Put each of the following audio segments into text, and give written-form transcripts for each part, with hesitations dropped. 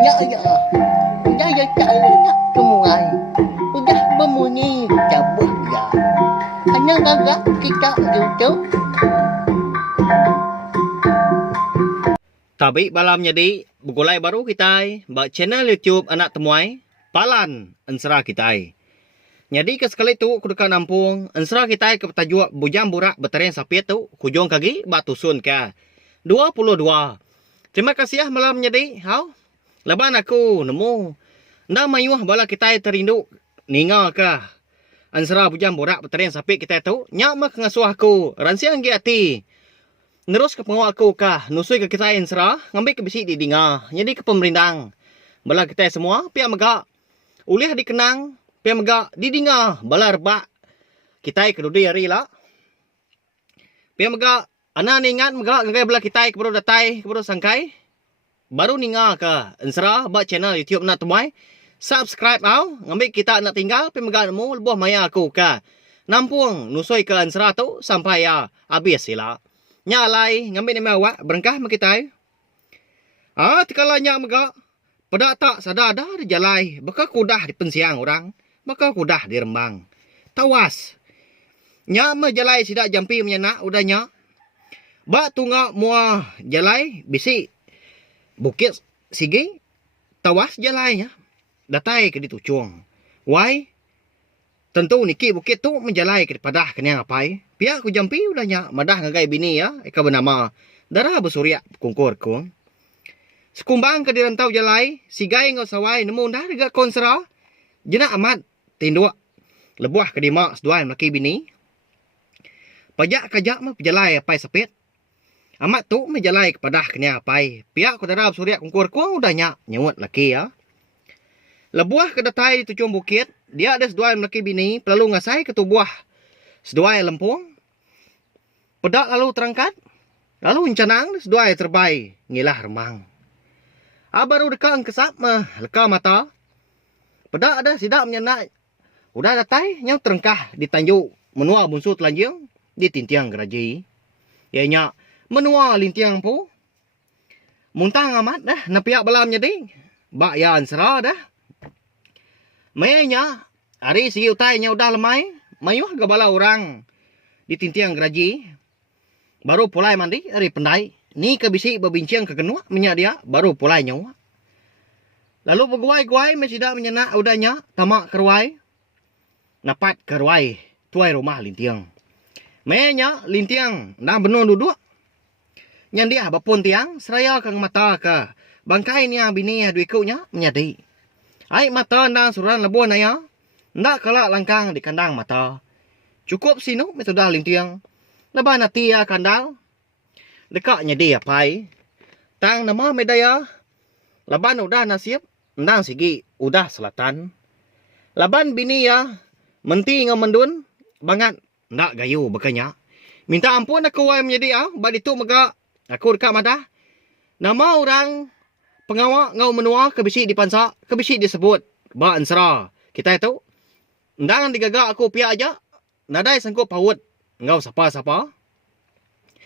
Ya ya. Udah ya cari nak kemuai. Udah berbunyi cabut ya. Hanya gagak kita duduk. Tapi balam jadi begulai baru kita ba channel YouTube anak temuai palan ansra kita. Jadi ke sekali tu kudu ka nampung ansra kita ke tajuk bujang burak beteren sapit tu kujong kagi batusun ka 22. Terima kasih ya malam jadi hau. Laban aku nemu nda mayuh bala kita terindu ninga ka ansra bujang burak beteren sapit kita tu nyak mak ngasuh aku ransiang gi ati. Nerus ke pengawa aku kah nusui ke kita insra ngambil ke bisi di dinga jadi ke pemerintang bala kita semua pihak megak ulih dikenang pihak megak di dinga bala rebak kita ke dudi hari lah pihak megak ana ningat megak ngagai bala kita ke baru datai ke baru sangkai baru ninga ke insra ba channel YouTube nak temai subscribe au ngambil kita nak tinggal pihak megak nemu lebuh maya aku kah nampung nusui ke insra tu sampai ya habis sila nyalai ngambil ni awak berengkah makitai. Tikala nya megak pada tak sadar dah di jalai, baka kudah di pensiang orang, baka kudah di Rembang. Tawas. Nya me jalai sidak jampi menyenak udahnya. Ba tunga mua jalai bisi bukit sigi tawas jalainya. Datai ke ditucung. Why? Tentu niki bukit tu menjalai ke padah kena ngapai. Pihak ku jampi udahnya madah ngagai bini ya eka bernama darah bersurya kungkur kung. Sekumbang ke dirantau jalai sigai ngau sawai nemu dah dekat konsra jena amat tindua lebuah ke dimak seduai melaki bini. Pajak kajak mah pejalai apai sepit. Amat tu menjalai ke padah kena apai. Pihak ku darah bersurya kungkur kung udahnya nyewut laki ya. Lebuah ke datai di tujuan bukit dia ada seduai melaki bini perlu ngasai ke tubuh seduai lempung pedak lalu terangkat lalu encanang seduai terbai ngilah remang baru dekat kesap mah leka mata pedak ada sidak menyenak udah datai nyau terengkah di tanjuk menua bunsu telanjang di tintiang geraji ianya menua lintiang pu muntang amat dah napiak balam jadi bak yan serah dah mayanya hari si utainya udah lemai mayuh gabala orang di tintiang geraji baru pulai mandi hari pendai ni kebisi berbincang ke genua minyak dia baru pulai nyawa lalu berguai-guai masih dah menyenak udahnya tamak keruai napat keruai tuai rumah lintiang mayanya lintiang dah benon duduk nyan dia bapun tiang seraya kang mata ke bangkai ni bini duikunya menyadi ai mata ndang suran lebuan aya ndak kalak langkang di kandang mata. Cukup sino metoda lintiang. Laban hati ya kandang. Dekaknya dia pai. Tang nama medaya. Laban udah nasib. Ndang sigi udah selatan. Laban bini ya. Menti ngamendun. Bangat. Ndak gayu bekanya. Minta ampun aku wai menjadi badi tu megak. Aku dekat madah. Nama orang pengawak ngau menua kebisi dipansak. Kebisi disebut. Ba ansra. Kita itu. Ndang digagak aku pihak aja. Nadai sanggup paut. Ngau sapa-sapa.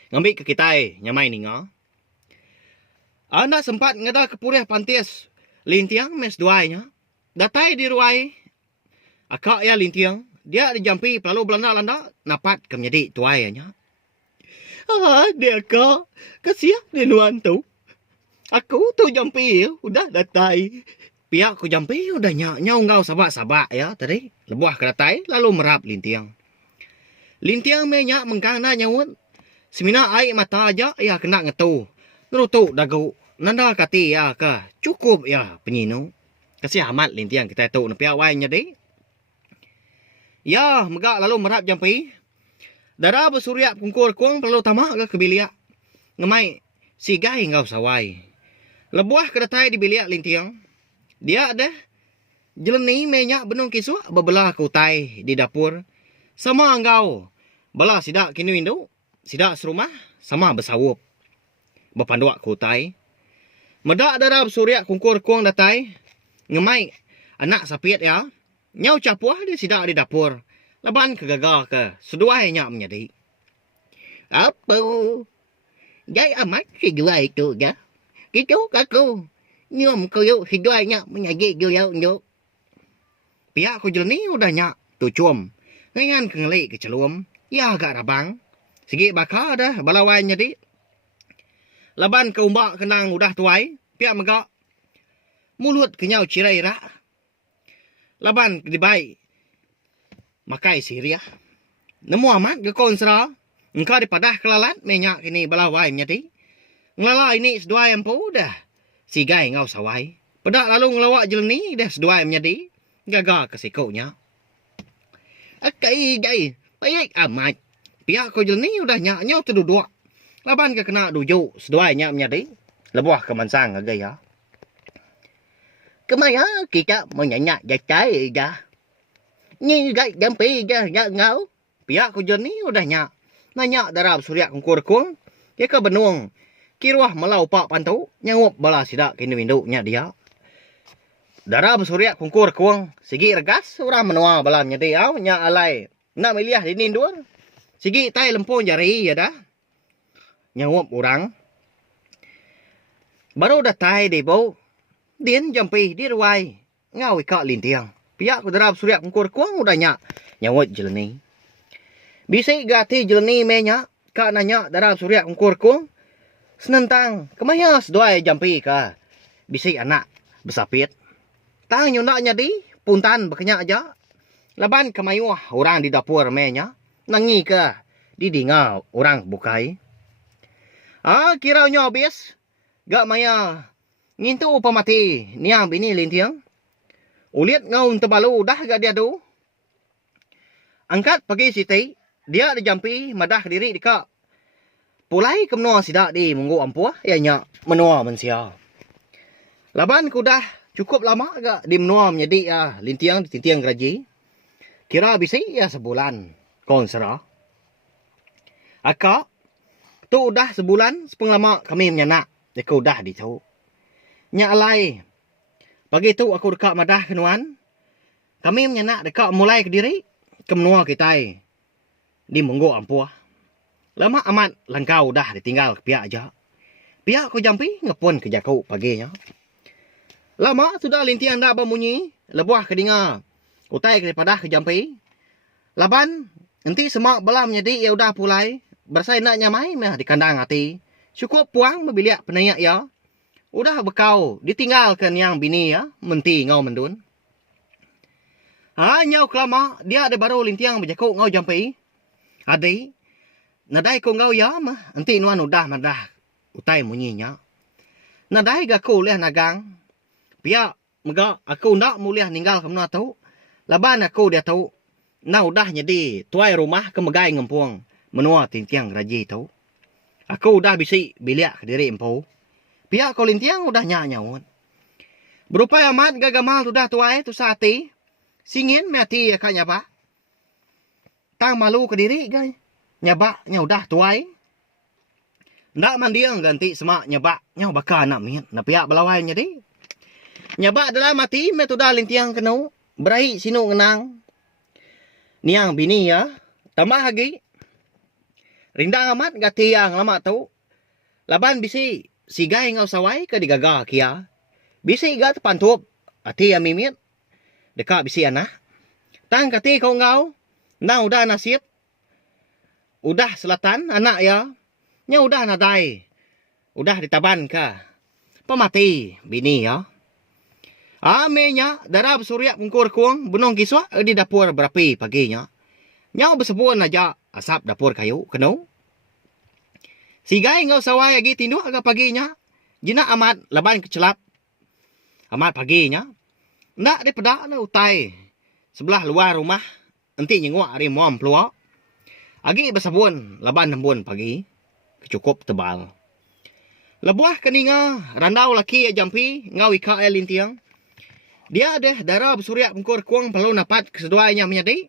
Ngambil ke kita nyamai ninga. Anda sempat ngada kepurih pantis. Lintiang mes duainya. Datai di ruai. Akak ya lintiang. Dia dijampi pelalu Belanda-Landa. Napat ke menjadi tuainya. Dia kak. Kasiah di nuan tu. Aku tu jampi udah datai. Pihak ku jampi udah nyau ngau sabak-sabak ya tadi. Lebuah ke datai lalu merap lintiang. Lintiang menyak mengkang na nyawut. Semina air mata aja ya kena ngetu. Nerutuk dagu. Nanda kati ya ke cukup ya penyinu. Kasih amat lintiang kita tu nepiak wainya deh. Ya megak lalu merap jampi. Darah bersurya kungkur kuang perlu tamak ke kebiliak. Ngemai sigai ngau sawai. Lebuah ke datai di biliak lintiang. Dia ada jeleni minyak benung kisua bebelah kutai di dapur. Sama engkau. Belah sidak kini windu. Sidak serumah. Sama bersawup. Berpanduak kutai. Medak darab surya kungkur kuang datai. Ngemai anak sapit ya. Nyau capuah dia sidak di dapur. Laban kegagal ke. Seduai nyak menjadi. Apa? Jai amat si jual itu ya. Gitu aku. Nyom ko yuk hiduanya menyagi yuk yuk. Pihak ko jelani udah nyak tu cum. Ngayan kengelik ke celum. Ya agak rabang. Sigi bakal dah balawai jadi. Laban ke umbak kenang udah tuai. Pihak megak. Mulut kenyau cirai rak. Laban dibai. Makai siriah. Nemu amat ke konsera. Engkau dipadah kelalat menyak ini balawai jadi. Ngelala ini seduai empu dah. Sigai ngau sawai. Pedak lalu ngelawak jelani dah seduai menjadi. Gagal kesikonya. Akai gai. Baik amat. Pihak ko jelani udah nyaknya tu duduk. Laban ke kena dujuk seduai nyak menjadi. Lebuah kemansang agak ya. Kemaya kita menyanyak jatai dah. Ni gai jampi dah yak ngau. Pihak ko jelani udah nyak. Nanya darab suryak kungkur-kung. Dia ke benung. Kiruah melau pak pantu. Nyangup bala sidak kini winduknya dia. Darab suryak kungkur-kung. Sigi regas orang menua balamnya dia. Nyak alai. Nak miliah di nindur. Sigi tai lempun jari ya dah. Nyangup orang. Baru dah tai di bau. Dien jampi di ruai. Ngau ikak lintiang. Pihak ku darab suryak kungkur-kung udah nyak. Nyangut jelani. Bisik gati jelani menya. Kak nanya darab suryak kungkur-kung. Senentang. Kemaya seduai jampi ka. Bisik anak. Besapit. Tang nyundaknya di. Puntan berkenyak aja. Laban kemayuah orang di dapur menya. Nangi ke. Di dinga orang bukai. Kiraunya habis. Gak maya. Ngintu pemati. Niang bini lintiang. Uliat ngaun tebalu dah gak dia tu. Angkat pagi siti. Dia dijampi madah diri dikak. Pulai ke menua sidak di munggu ampuah. Ianya menua mensia. Laban ku dah cukup lama agak di menua menjadi lintiang di tintiang geraji. Kira bisa ya sebulan. Konsera. Akak. Tu dah sebulan sepenglama kami menyanak. Aku dah ditahu. Nya alai. Pagi tu aku dekat madah kenuan. Kami menyanak dekat mulai ke diri. Ke menua kita. Di munggu ampuah. Lama amat langkau dah ditinggal ke pihak aja. Pihak ku jampi ngepun ke jaku paginya. Lama sudah lintian dah berbunyi. Lebuah ke dengar. Utai daripada ke jampi. Laban. Nanti semak belam jadi ya udah pulai. Bersai nak nyamai meh di kandang hati. Cukup puang membiliak penayak ya. Udah bekau ditinggalkan yang bini ya. Menti ngau mendun. Nyau kelama. Dia ada baru lintiang berjakuk ngau jampi. Adi. Nadai ko ngau ya mah. Nanti nuan udah madah. Utai munyinya. Nadai gaku liah nagang. Pia mega aku ndak muliah ninggal ke mana tahu. Laban aku dia tahu. Nah udah jadi tuai rumah ke megai ngempung. Menua tintiang raji tahu. Aku udah bisi biliak ke diri empu. Pia ko lintiang udah nyak-nyawun. Berupaya amat gagamal sudah tuai tu sati. Singin mati ya kak nyapa. Tang malu ke diri guys. Nyabak nya udah tuai. Ndak mandiang ganti semak nyabak nya bakal nak min. Na pihak belawai jadi. Nyabak dalam mati me tu dah lintiang kenu. Berai sinu ngenang. Niang bini ya. Tambah lagi. Rindang amat gati yang lama tu. Laban bisi sigai ngau sawai ke digaga kia. Bisi ga tepantup. Ati yang mimit. Dekat bisi anak. Tang kati kau ngau. Nah udah nasib. Udah selatan anak ya. Nya udah nadai. Udah ditaban ka. Pemati bini ya. Amenya darab surya pungkur kuang benong kiswa di dapur berapi paginya. Nyau bersebut aja asap dapur kayu kenu. Sigai ngau sawai lagi tindu agak paginya. Jina amat laban kecelap. Amat paginya. Ndak di pedak na utai. Sebelah luar rumah. Nanti nyengwak hari muam peluak. Agi bersebut laban nembun pagi. Cukup tebal. Lebuah keninga randau laki ya jampi ngau ika lintiang. Dia ada darah bersurya pengkur kuang perlu napat keseduainya menjadi.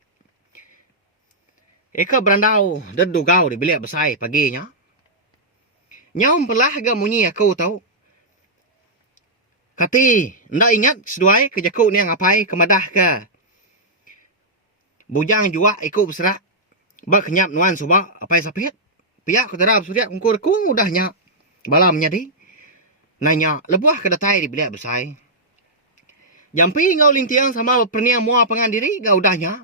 Eka berandau dedugau di bilik besai paginya. Nyau pelah ga munyi aku tahu. Kati, ndak ingat seduai kejakuk ni yang apai kemadah ke. Bujang jua ikut berserak. Bak kenyap nuan subak apai sapit. Pihak ke darah bersurya pengkur kuang udahnya. Balam menjadi. Nanya, lebuah ke datai di belia besai. Jampi ngau lintiang sama perniang mua pangan diri, gak udahnya.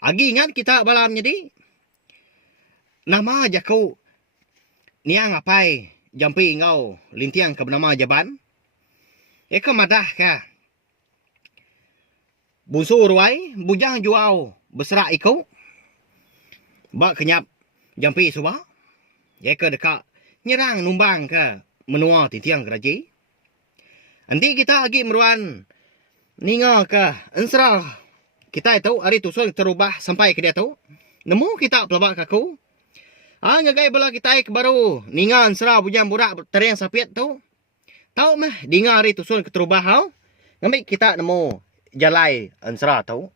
Agi ingat kita balamnya di. Nama aja kau. Niang apai, jampi ngau lintiang ke bernama jaban. Eka madah ka. Bunsu ruai, bujang juau, berserak ikau. Bak kenyap, jampi suba. Eka dekat, nyerang numbang ka. Menua titiang keraji. Nanti kita lagi meruan ninga ke ensra. Kita tahu hari tu soal terubah sampai ke dia tahu. Nemu kita pelabak kaku. Ngagai bala kita ke baru ninga ensra bujang burak tereng sapiat tahu. Tahu mah dinga hari tu soal terubah hau. Ngambil kita nemu jalai ensra tahu.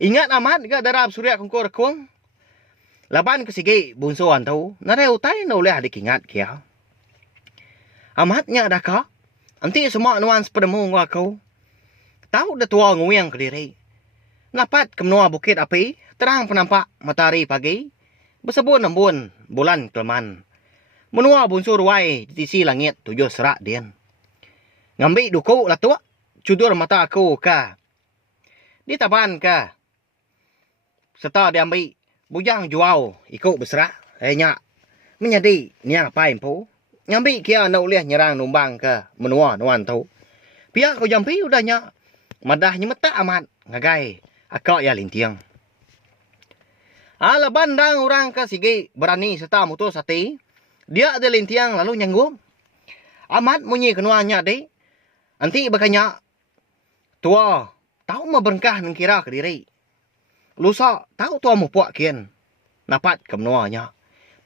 Ingat amat ke darab surya kongkor kong. Laban ke sige bunsuan tahu. Nareu tay na uleh adik ingat kia. Amatnya ada kah? Nanti semua nuans pedemu ngwa kau. Tahu dah tua nguyang ke diri. Napat ke menua bukit api, terang penampak matahari pagi. Bersebun-embun bulan keleman. Menua bunsur ruai di sisi langit tujuh serak dian. Ngambil duku lah tua, cudur mata aku ka. Di taban ka. Serta diambil bujang juau ikut berserak. Nyak, menjadi niang apa impu. Nyambi kia nak ulih nyerang numbang ke menua nuan tahu. Pihak kau jampi udahnya. Madahnya mata amat. Ngagai. Akak ya lintiang. Ala bandang orang ke sigi berani serta mutus hati. Dia ada lintiang lalu nyanggup. Amat munyi kenuanya di. Nanti bakanya. Tua. Tahu mau berengkah nang kira ke diri. Lusa. Tahu tua mau puak kian. Napat ke menuanya.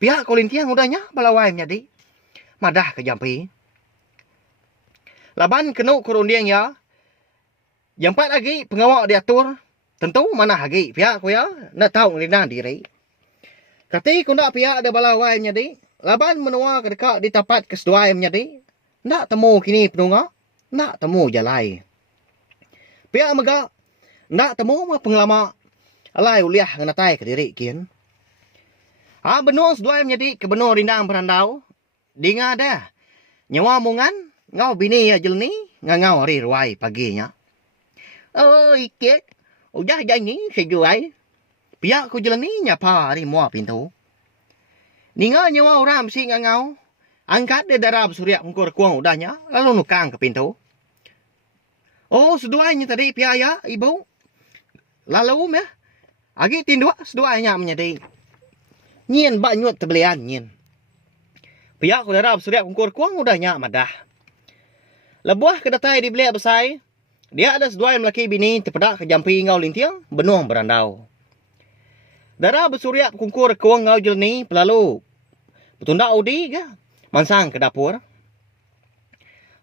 Pihak kau lintiang udahnya balawainya di. Madah ke jampi. Laban kenu kurundiang ya. Yang empat lagi pengawak diatur. Tentu mana lagi pihak ku ya. Nak tahu ngerina diri. Kati ku nak pihak ada balawai di. Laban menua ke dekat di tapat keseduai di. Nak temu kini penunga. Nak temu jalai. Pihak megak. Nak temu pengelama. Alai uliah ngenatai ke diri kian. Benua seduai di ke benua rindang perandau. Dinga dah. Nyawa mungan. Ngau bini ya jelni. Ngau hari ruai paginya. Oh ikit. Ujah janji sejuai. Pihak ku jelni nyapa hari mua pintu. Ninga nyawa orang mesti ngau. Angkat dia darab surya kungkur kuang udahnya. Lalu nukang ke pintu. Oh seduainya tadi pihak ya ibu. Lalu ya. Agi tindua seduainya menjadi. Nyin bak nyut terbelian nyin. Pihak ku darab surya kungkur kuang udahnya madah. Lebuah ke datai di belia besai. Dia ada seduai melaki bini terpedak ke jampi ngau lintiang. Benuang berandau. Darab surya kungkur kuang ngau jelni. Pelalu. Betunda udi ke. Mansang ke dapur.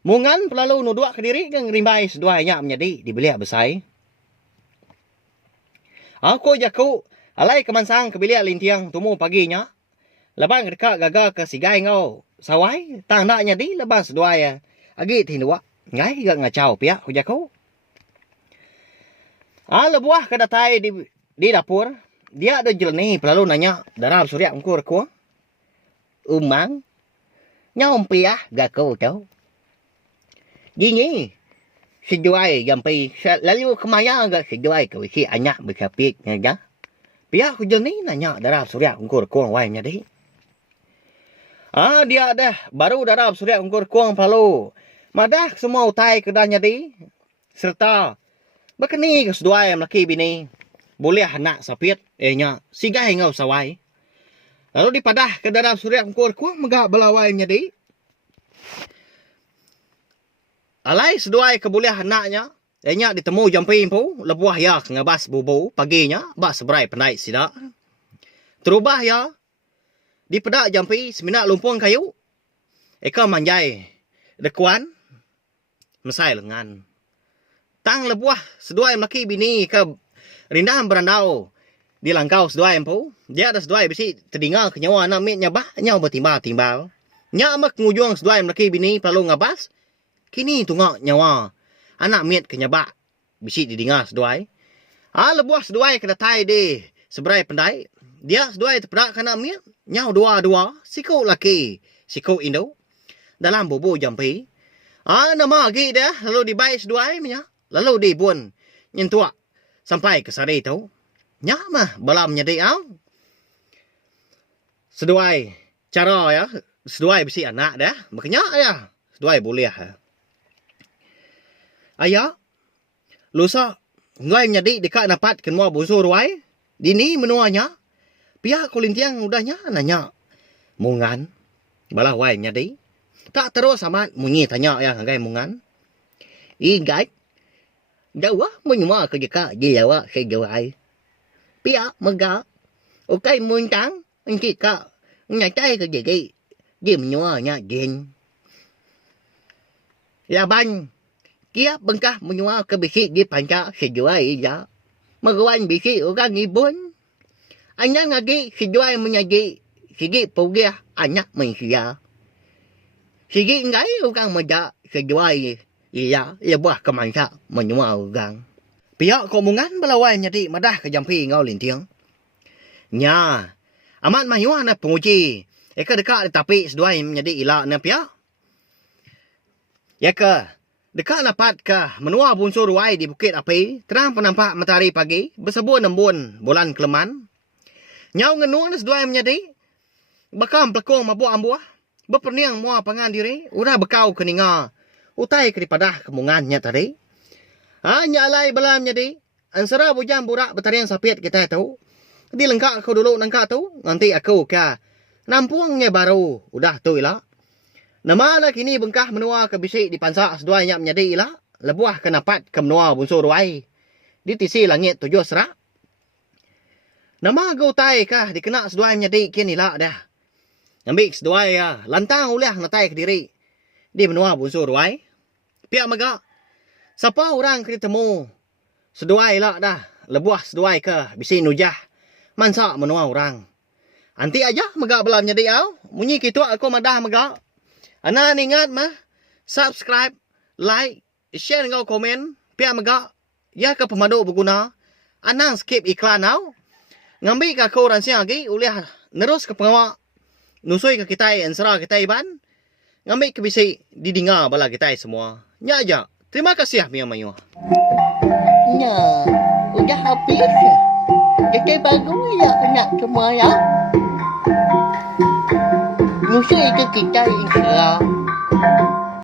Mungan pelalu nuduak ke diri. Ke ngerimbai seduainya menjadi di belia besai. Aku jaku. Alai ke mansang ke belia lintiang. Tumu paginya. Leban dekat gagal ke sigai ngau sawai. Tang naknya di leban seduai. Agi tindua. Ngai gak ngacau pihak ku jaku. Lebuah ke datai di dapur. Dia ada jelni pelalu nanya. Darab surya mengkur ku. Umang. Nyom pihak gak kau tahu. Gini. Sejuai jampi. Lalu kemaya gak sejuai ke wisi anak berkapit. Pihak ku jelni nanya. Darab surya mengkur ku wainya di. Dia dah. Baru darab surya ungkur kuang palu. Madah semua utai kedahnya di. Serta. Bekeni keseduai melaki bini. Boleh anak sapit. Sigai ngau sawai. Lalu dipadah ke darab surya ungkur kuang. Megak belawainya di. Alai seduai keboleh anaknya. Ditemu jampi impu. Lebuah ya ngabas bubu. Paginya. Bak seberai penai sidak. Terubah ya. Di pedak jampi seminak lumpung kayu. Eka manjai. Dekuan. Mesai lengan. Tang lebuah seduai melaki bini ke rindang berandau. Di langkau seduai empu. Dia ada seduai besi terdingal ke nyawa anak mit nyabah. Nyawa bertimbal-timbal. Nyak mak ngujung seduai melaki bini pelalu ngabas. Kini tungak nyawa. Anak mit ke nyabah. Besi didingal seduai. Lebuah seduai ke datai di seberai pendai. Dia seduai terpedak ke anak mit. Nyau dua-dua, siku laki, siku Indo. dalam bobo jampi. Nama lagi dah lalu dibaik seduai nya. Lalu dibun nyentuak sampai ke sari tu. Nya mah balam nyadi au. Seduai cara ya, seduai besi anak dah. Makanya ya, seduai boleh ha. Ayah, lusa ngai nyadi dekat dapat kenua busu ruai. Dini menuanya. Pihak kulintiang udahnya nanya. Mungan. Balah wai nyadi. Tak terus amat munyi tanya ya ngai mungan. Ingat. Jawa menyuma ke jika jiwa sejawai. Pihak mega. Okai muntang. Engki ka. Nyacai ke jiki. Dia menyuanya jin. Ya ban. Kia bengkah menyua ke bisi di panca sejawai ya. Magawan bisi orang ibun. Anya ngagi sejawai menyaji. Sigi pugiah anak manusia. Sigi ngai orang muda sejawai. Iya, ia buah kemansa menyua orang. Pihak komungan belawai nyadi madah ke jampi ngau lintiang. Nya, amat mahyua na penguji. Eka dekat tapi seduai menjadi ilak na pihak. Ya ke, dekat dapat ke menua bunsur ruai di bukit api. Terang penampak matahari pagi. Bersebut nembun bulan keleman. Nyau ngenung na seduai menjadi. Bakam pelakong mabuk ambuah. Berperniang mua pangan diri. Udah bekau keninga. Utai keripadah kemungannya tadi. Nyalai belam jadi. Ansara bujang burak betarian sapiat kita tahu. Di lengkak aku dulu nangkak tu. Nanti aku ke. Nampungnya baru. Udah tu ilah. Nama nak kini bengkah menua ke bisik di pansak seduanya menjadi ilah. Lebuah kenapat ke menua bunsur ruai. Di tisi langit tujuh serak. Nama aku utai kah dikena seduai menjadi kini ilah dah. Ambil seduai ya. Lantang ulah natai ke diri. Di menua bunsur ruai. Pihak mega. Siapa orang ketemu. Seduai lah dah. Lebuah seduai ke. Bisi nujah. Mansak menua orang. Anti aja mega belam jadi au. Munyi kitu aku madah mega. Ana ingat mah. Subscribe. Like. Share ngau komen. Pihak mega. Ya ke pemadu berguna. Anang skip iklan au. Ngambil ke aku ransiang lagi. Uliah nerus ke pengawak. Nusui ke kita. Ansara kita iban. Ngambil ke bisi didengar bala kita semua. Nya aja. Terima kasih Mia Mayu. Nya, udah habis. Jadi baru ya anak semua ya. Nusui ke kita insya